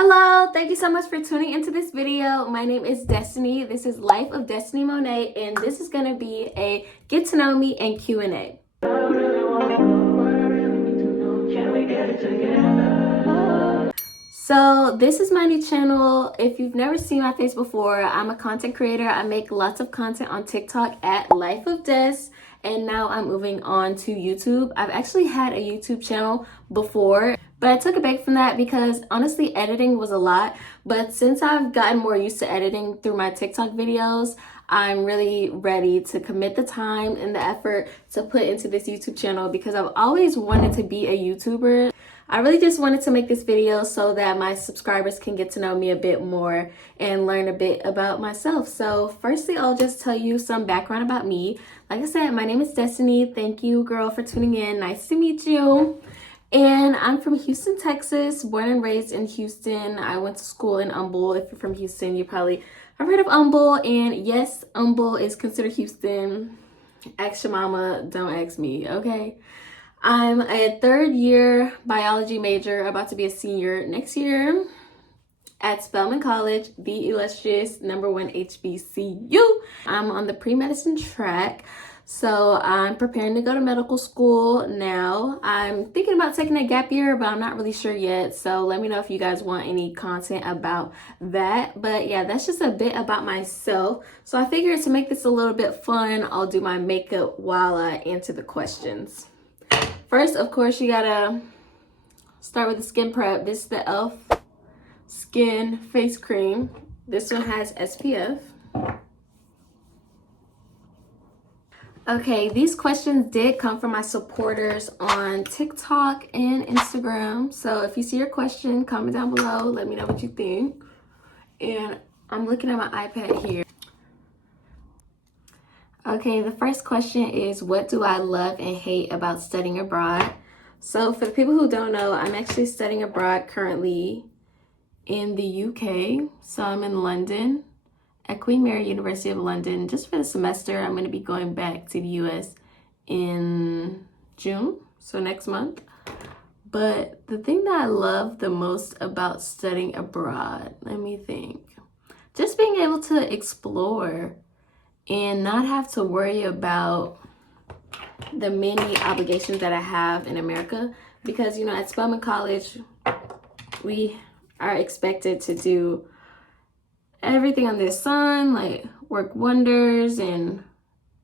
Hello, thank you so much for tuning into this video. My name is Destiny. This is Life of Destiny Monae, and this is going to be a get to know me and Q&A. So this is my new channel. If you've never seen my face before, I'm a content creator. I make lots of content on TikTok at Life of Des, and now I'm moving on to YouTube. I've actually had a YouTube channel before, but I took a break from that because honestly editing was a lot. But since I've gotten more used to editing through my TikTok videos, I'm really ready to commit the time and the effort to put into this YouTube channel because I've always wanted to be a YouTuber. I really just wanted to make this video so that my subscribers can get to know me a bit more and learn a bit about myself. So firstly, I'll just tell you some background about me. Like I said, my name is Destiny. Thank you, girl, for tuning in. Nice to meet you. And I'm from Houston, Texas, born and raised in Houston. I went to school in Humble. If you're from Houston, you probably have heard of Humble. And yes, Humble is considered Houston. Ask your mama, don't ask me, okay? I'm a third year biology major, about to be a senior next year at Spelman College, the illustrious #1 HBCU. I'm on the pre-medicine track. So I'm preparing to go to medical school now. I'm thinking about taking a gap year, but I'm not really sure yet. So let me know if you guys want any content about that. But yeah, that's just a bit about myself. So I figured to make this a little bit fun, I'll do my makeup while I answer the questions. First, of course, you gotta start with the skin prep. This is the e.l.f. Skin Face Cream. This one has SPF. Okay, these questions did come from my supporters on TikTok and Instagram. So if you see your question, comment down below. Let me know what you think. And I'm looking at my iPad here. Okay, the first question is, what do I love and hate about studying abroad? So for the people who don't know, I'm actually studying abroad currently in the UK. So I'm in London at Queen Mary University of London just for the semester. I'm going to be going back to the US in June, so next month. But the thing that I love the most about studying abroad, let me think, just being able to explore and not have to worry about the many obligations that I have in America. Because, you know, at Spelman College, we are expected to do everything under the sun, like work wonders and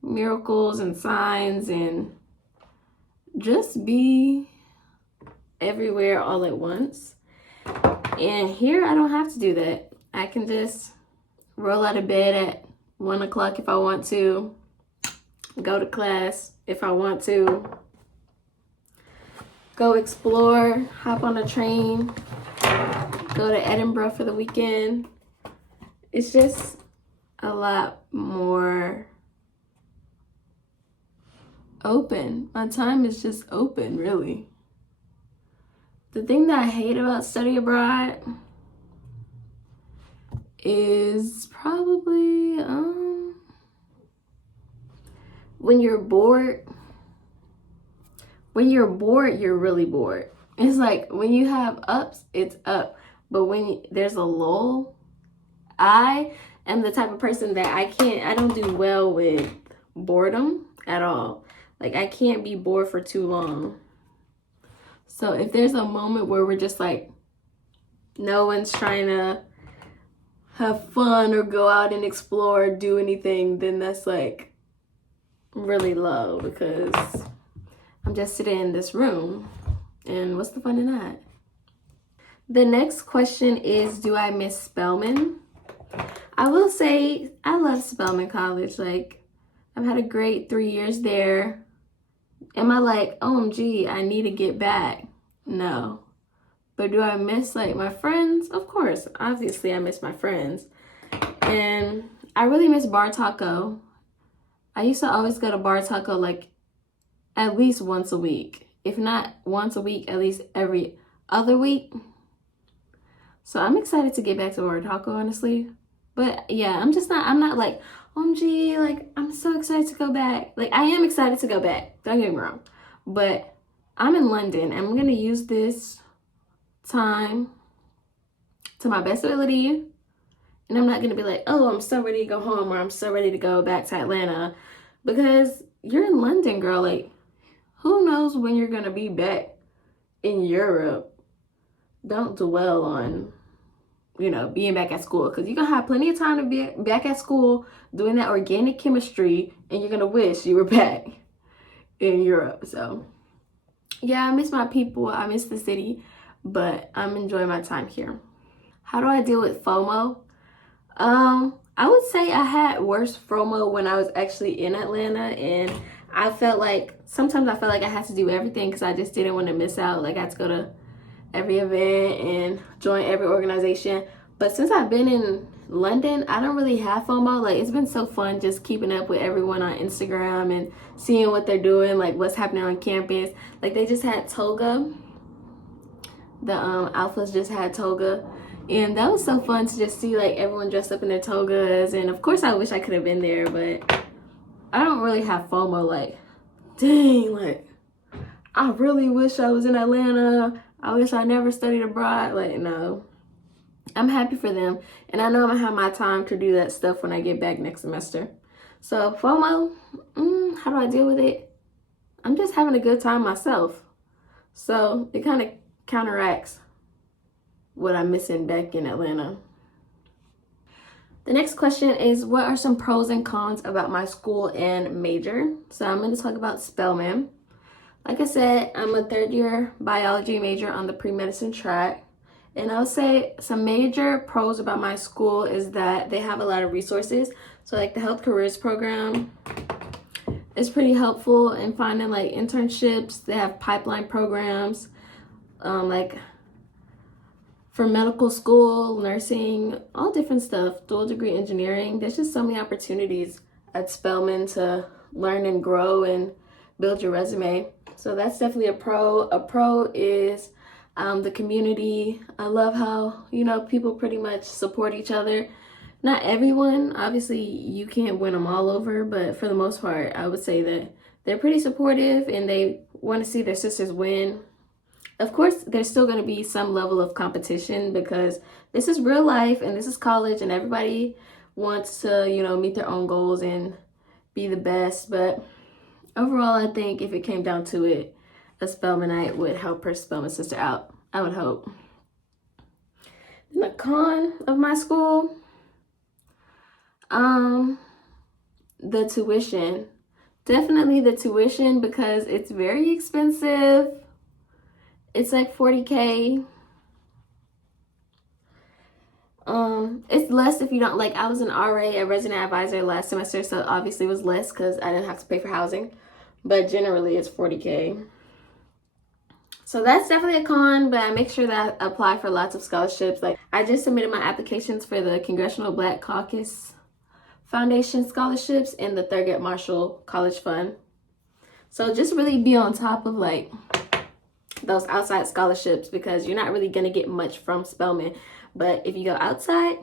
miracles and signs and just be everywhere all at once. And here I don't have to do that. I can just roll out of bed at 1 o'clock if I want to, go to class if I want to, go explore, hop on a train, go to Edinburgh for the weekend. It's just a lot more open. My time is just open, really. The thing that I hate about studying abroad is probably when you're bored. When you're bored, you're really bored. It's like when you have ups, it's up. But when there's a lull, I am the type of person that I don't do well with boredom at all. Like, I can't be bored for too long. So if there's a moment where we're just like, no one's trying to have fun or go out and explore or do anything, then that's like really low because I'm just sitting in this room. And what's the fun in that? The next question is, do I miss Spelman? I will say I love Spelman College. Like, I've had a great 3 years there. Am I like, OMG, I need to get back? No. But do I miss like my friends? Of course. Obviously, I miss my friends. And I really miss Bar Taco. I used to always go to Bar Taco like at least once a week. If not once a week, at least every other week. So I'm excited to get back to Bar Taco, honestly. But yeah, I'm not like, OMG, like, I'm so excited to go back. Like, I am excited to go back. Don't get me wrong. But I'm in London. And I'm going to use this time to my best ability. And I'm not going to be like, oh, I'm so ready to go home, or I'm so ready to go back to Atlanta, because you're in London, girl. Like, who knows when you're going to be back in Europe? Don't dwell on, being back at school, because you're going to have plenty of time to be back at school doing that organic chemistry, and you're going to wish you were back in Europe. So, yeah, I miss my people. I miss the city, but I'm enjoying my time here. How do I deal with FOMO? I would say I had worse FOMO when I was actually in Atlanta, and sometimes I felt like I had to do everything because I just didn't want to miss out. Like, I had to go to every event and join every organization. But since I've been in London, I don't really have FOMO. Like, it's been so fun just keeping up with everyone on Instagram and seeing what they're doing, like what's happening on campus. Like, they just had Toga. The Alphas just had Toga. And that was so fun to just see like everyone dressed up in their togas. And of course I wish I could have been there, but I don't really have FOMO like, dang, like I really wish I was in Atlanta. I wish I never studied abroad. Like, no. I'm happy for them. And I know I'm gonna have my time to do that stuff when I get back next semester. So FOMO, how do I deal with it? I'm just having a good time myself. So it kind of counteracts what I'm missing back in Atlanta. The next question is, what are some pros and cons about my school and major? So I'm going to talk about Spelman. Like I said, I'm a third year biology major on the pre-medicine track. And I would say some major pros about my school is that they have a lot of resources. So like the health careers program is pretty helpful in finding like internships. They have pipeline programs, like for medical school, nursing, all different stuff, dual degree engineering. There's just so many opportunities at Spelman to learn and grow and build your resume. So that's definitely a pro. A pro is the community. I love how, people pretty much support each other. Not everyone, obviously you can't win them all over, but for the most part, I would say that they're pretty supportive and they want to see their sisters win. Of course, there's still going to be some level of competition because this is real life and this is college and everybody wants to, meet their own goals and be the best. But overall, I think if it came down to it, a Spelmanite would help her Spelman sister out. I would hope. And the con of my school, the tuition. Definitely the tuition because it's very expensive. It's like $40K. It's less if you don't, like, I was an RA, a resident advisor last semester, so obviously it was less because I didn't have to pay for housing, but generally it's $40K. So that's definitely a con, but I make sure that I apply for lots of scholarships. Like, I just submitted my applications for the Congressional Black Caucus Foundation scholarships and the Thurgood Marshall College Fund. So just really be on top of, like, those outside scholarships because you're not really going to get much from Spelman. But if you go outside,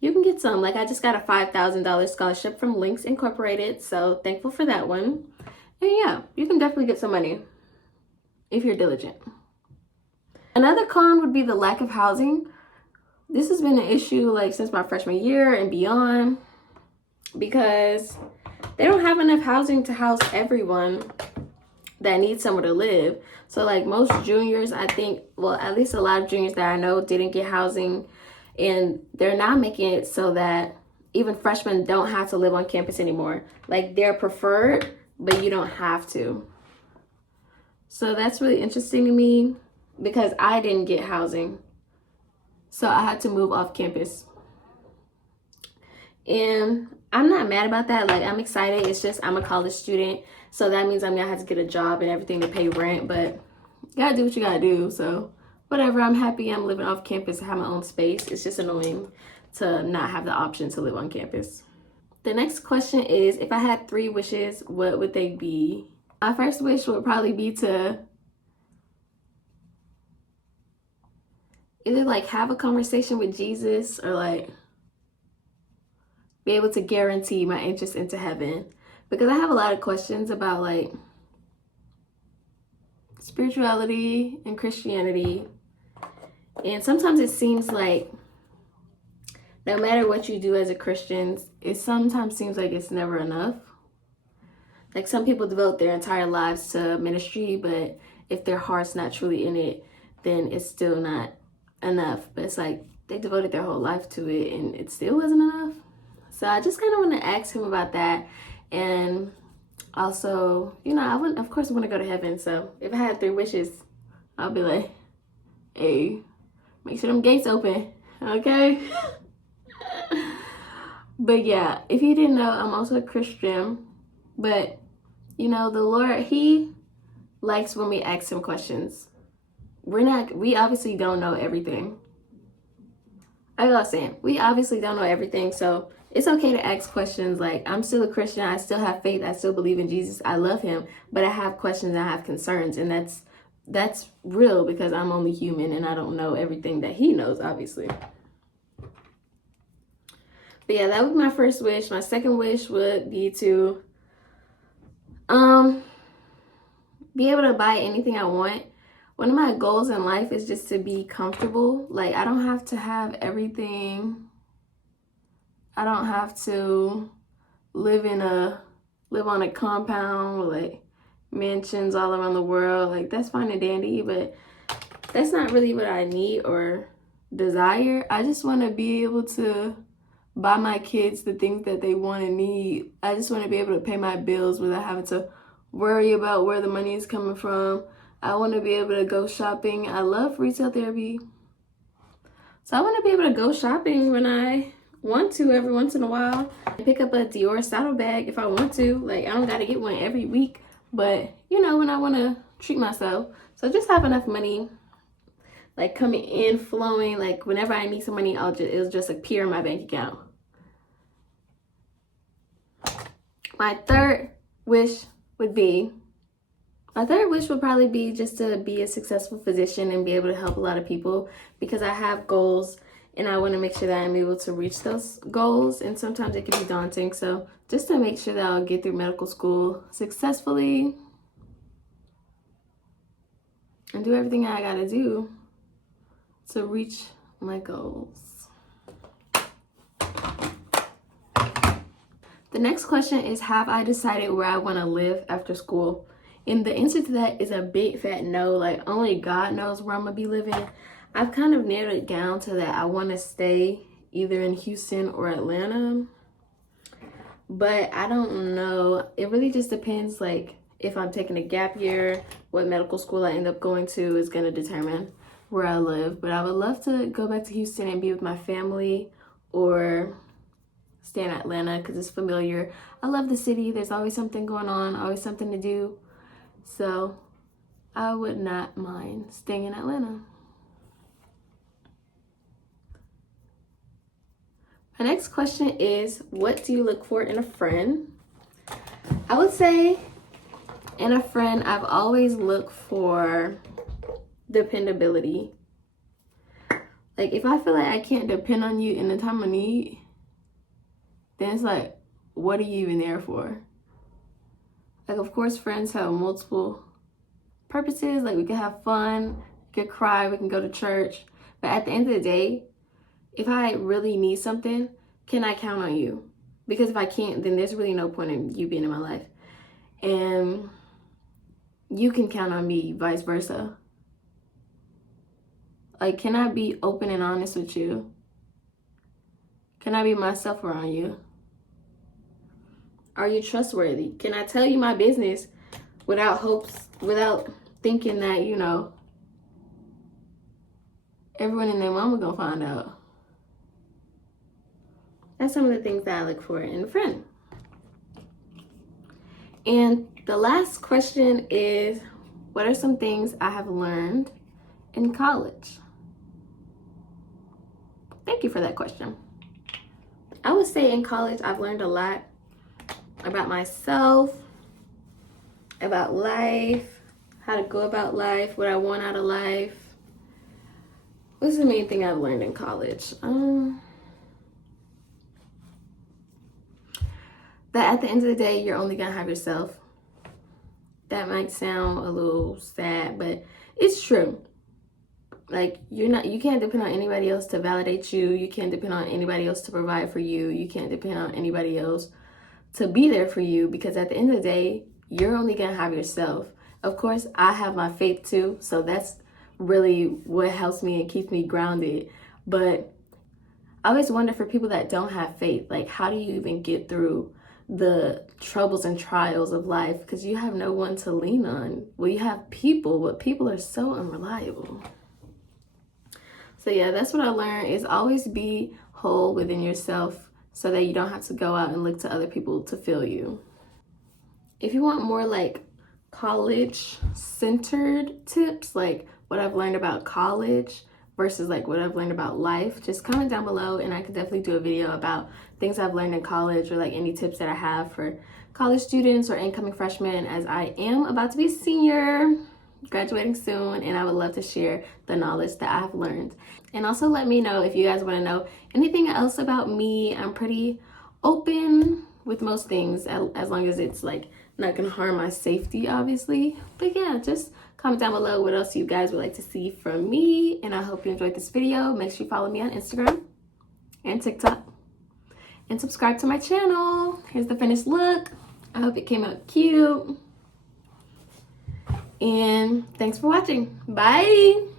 you can get some. Like, I just got a $5,000 scholarship from Links Incorporated, so thankful for that one. And yeah, you can definitely get some money if you're diligent. Another con would be the lack of housing. This has been an issue like since my freshman year and beyond because they don't have enough housing to house everyone that needs somewhere to live. So like most juniors, I think, well, at least a lot of juniors that I know didn't get housing, and they're now making it so that even freshmen don't have to live on campus anymore. Like, they're preferred, but you don't have to. So that's really interesting to me because I didn't get housing. So I had to move off campus. And I'm not mad about that. Like, I'm excited. It's just I'm a college student. So that means I'm going to have to get a job and everything to pay rent. But you got to do what you got to do. So whatever. I'm happy I'm living off campus. I have my own space. It's just annoying to not have the option to live on campus. The next question is, if I had 3 wishes, what would they be? My first wish would probably be to either like have a conversation with Jesus or like be able to guarantee my entrance into heaven, because I have a lot of questions about like spirituality and Christianity, And sometimes it seems like no matter what you do as a Christian, it sometimes seems like it's never enough. Like some people devote their entire lives to ministry, but if their heart's not truly in it, then it's still not enough. But it's like they devoted their whole life to it and it still wasn't enough. So I just kind of want to ask him about that. And also, you know, I wouldn't, of course, I want to go to heaven. So if I had 3 wishes, I'll be like, hey, make sure them gates open, okay? But yeah, if you didn't know, I'm also a Christian. But, you know, the Lord, he likes when we ask him questions. We obviously don't know everything. I was saying, we obviously don't know everything. So it's okay to ask questions like, I'm still a Christian. I still have faith. I still believe in Jesus. I love him. But I have questions. I have concerns. And that's real because I'm only human and I don't know everything that he knows, obviously. But yeah, that was my first wish. My second wish would be to be able to buy anything I want. One of my goals in life is just to be comfortable. Like, I don't have to have everything. I don't have to live on a compound with like mansions all around the world. Like, that's fine and dandy, but that's not really what I need or desire. I just want to be able to buy my kids the things that they want and need. I just want to be able to pay my bills without having to worry about where the money is coming from. I want to be able to go shopping. I love retail therapy. So I want to be able to go shopping when I want to every once in a while. And pick up a Dior saddle bag if I want to. Like, I don't got to get one every week. But, you know, when I want to treat myself. So just have enough money, like, coming in, flowing. Like, whenever I need some money, it'll just appear in my bank account. My third wish would probably be just to be a successful physician and be able to help a lot of people, because I have goals and I want to make sure that I'm able to reach those goals, and sometimes it can be daunting. So just to make sure that I'll get through medical school successfully and do everything I gotta do to reach my goals. The next question is, have I decided where I want to live after school? And the answer to that is a big fat no. Like, only God knows where I'm going to be living. I've kind of narrowed it down to that I want to stay either in Houston or Atlanta. But I don't know. It really just depends, like, if I'm taking a gap year, what medical school I end up going to is going to determine where I live. But I would love to go back to Houston and be with my family, or stay in Atlanta because it's familiar. I love the city. There's always something going on, always something to do. So I would not mind staying in Atlanta. My next question is, what do you look for in a friend? I would say in a friend, I've always looked for dependability. Like, if I feel like I can't depend on you in the time of need, then it's like, what are you even there for? Like, of course, friends have multiple purposes. Like, we can have fun, we can cry, we can go to church. But at the end of the day, if I really need something, can I count on you? Because if I can't, then there's really no point in you being in my life. And you can count on me, vice versa. Like, can I be open and honest with you? Can I be myself around you? Are you trustworthy? Can I tell you my business without thinking that, you know, everyone and their mama gonna find out? That's some of the things that I look for in a friend. And the last question is, what are some things I have learned in college? Thank you for that question. I would say in college, I've learned a lot about myself, about life, how to go about life, what I want out of life. What's the main thing I've learned in college? That at the end of the day, you're only gonna have yourself. That might sound a little sad, but it's true. Like, you can't depend on anybody else to validate you. You can't depend on anybody else to provide for you. You can't depend on anybody else to be there for you, because at the end of the day, you're only gonna have yourself. Of course, I have my faith too, so that's really what helps me and keeps me grounded. But I always wonder, for people that don't have faith, like, how do you even get through the troubles and trials of life? Because you have no one to lean on. Well, you have people, but people are so unreliable. So yeah, that's what I learned, is always be whole within yourself so that you don't have to go out and look to other people to fill you. If you want more like college centered tips, like what I've learned about college versus like what I've learned about life, just comment down below and I can definitely do a video about things I've learned in college, or like any tips that I have for college students or incoming freshmen, as I am about to be a senior, graduating soon, and I would love to share the knowledge that I've learned. And also let me know if you guys want to know anything else about me. I'm pretty open with most things, as long as it's like not gonna harm my safety, obviously. But yeah, just comment down below what else you guys would like to see from me, and I hope you enjoyed this video. Make sure you follow me on Instagram and TikTok and subscribe to my channel. Here's the finished look. I hope it came out cute. And thanks for watching. Bye.